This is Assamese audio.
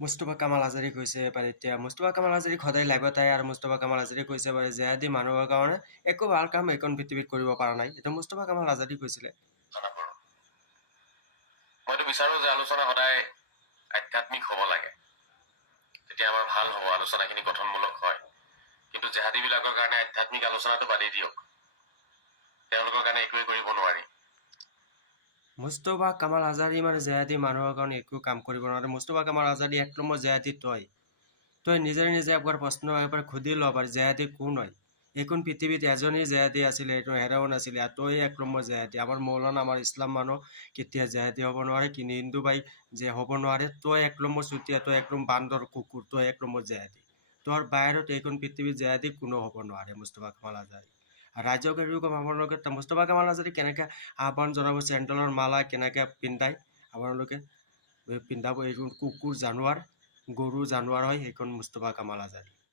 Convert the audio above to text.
মুস্তফা কামাল আজাৰী কৈছে এবাৰ এতিয়া মুস্তফা কামাল আজাৰীক সদায় লাগত আহে আৰু মুস্তফা কামাল আজাৰী কৈছে এবাৰ জেহাদী মানুহৰ কাৰণে একো ভাল কাম এইখন পৃথিৱীত কৰিব পৰা নাই এটা মুস্তফা কামাল আজাৰী কৈছিলে মইতো বিচাৰো যে আলোচনা সদায় আধ্যাত্মিক হ'ব লাগে তেতিয়া আমাৰ ভাল হ'ব আলোচনাখিনি গঠনমূলক হয় কিন্তু জেহাদীবিলাকৰ কাৰণে আধ্যাত্মিক আলোচনাটো বাদেই দিয়ক তেওঁলোকৰ কাৰণে একোৱে কৰিব নোৱাৰি মুস্তফা কামাল আজাৰী মানে জেহাদী মানুহৰ কাৰণে একো কাম কৰিব নোৱাৰে মুস্তফা কামাল আজাৰী এক নম্বৰ জেহাদী তই নিজে একবাৰ প্ৰশ্ন একবাৰ সুধি ল পাৰ জেহাদী কোন হয় এইখন পৃথিৱীত এজনী জেহাদী আছিলে এইটো হেৰাও নাছিলে আৰু তই এক নম্বৰ জেহাদী আমাৰ মৌলানা আমাৰ ইছলাম মানুহ কেতিয়া জেহাদী হ'ব নোৱাৰে কিন্তু হিন্দু ভাই যে হ'ব নোৱাৰে তই এক নম্বৰ চুতীয়া তই এক নম্বৰ বান্দৰ কুকুৰ তই এক নম্বৰ জেহাদী তোৰ বাহিৰত এইখন পৃথিৱীত জেহাদী কোনো হ'ব নোৱাৰে মুস্তফা কামাল আজাৰী ৰাজ্যক আপোনালোকে মুস্তফা কামাল আজাৰী কেনেকৈ আহ্বান জনাব চেণ্ডেলৰ মালা কেনেকৈ পিন্ধাই আপোনালোকে পিন্ধাব এইখন কুকুৰ জানোৱাৰ গৰু জানোৱাৰ হয় সেইখন মুস্তফা কামাল আজাৰী